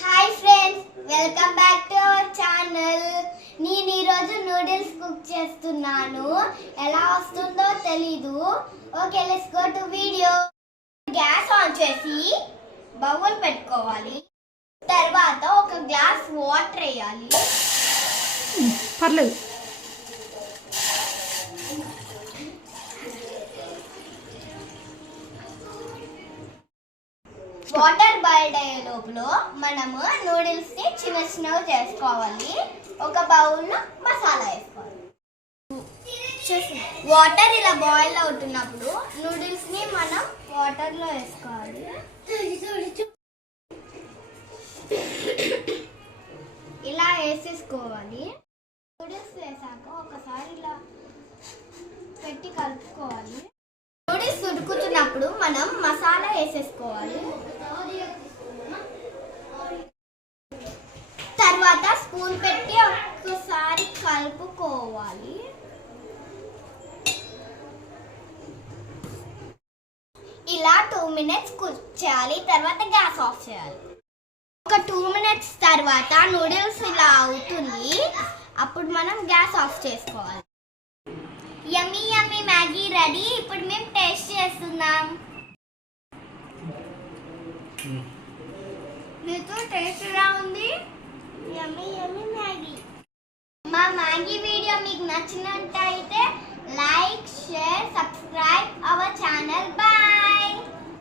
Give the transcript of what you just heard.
Hi friends, welcome back to our channel. నేను ఈరోజు noodles cook చేస్తున్నాను. ఎలా వస్తుందో తెలీదు. Okay, let's go to video. Gas on చేసి బౌల్ పెట్టుకోవాలి. తర్వాత ఒక గ్లాస్ వాటర్ వేయాలి. పర్లేదు. వాటర్ బాయిల్డ్ అయ్యే లోపల మనము నూడిల్స్ ని చిన్న చిన్నగా చేసుకోవాలి. ఒక బౌల్లో మసాలా వేసుకోవాలి. వాటర్ ఇలా బాయిల్ అవుతున్నప్పుడు నూడిల్స్ ని మనం వాటర్ లో వేసుకోవాలి. ఇలా వేసేసుకోవాలి. నూడిల్స్ వేసాక ఒకసారి ఇలా పెట్టి కలుపుకోవాలి. నూడిల్స్ ఉడుకుతున్నప్పుడు మనం మసాలా వేసేసుకోవాలి. తర్వాత స్పూన్ పెట్టి ఒక్కసారి కలుపుకోవాలి. ఇలా 2 minutes కుక్ చేయాలి. తర్వాత గ్యాస్ ఆఫ్ చేయాలి. ఒక 2 minutes తర్వాత నూడిల్స్ ఇలా అవుతుంది. అప్పుడు మనం గ్యాస్ ఆఫ్ చేసుకోవాలి. Yummy yummy Maggi ready. ఇప్పుడు మేము టేస్ట్ చేస్తున్నాం. మీతో టేస్ట్ ఎలా ఉంది? Yummy yummy Maggi. మా మ్యాగీ వీడియో మీకు నచ్చినట్టయితే like, share, subscribe our channel. Bye.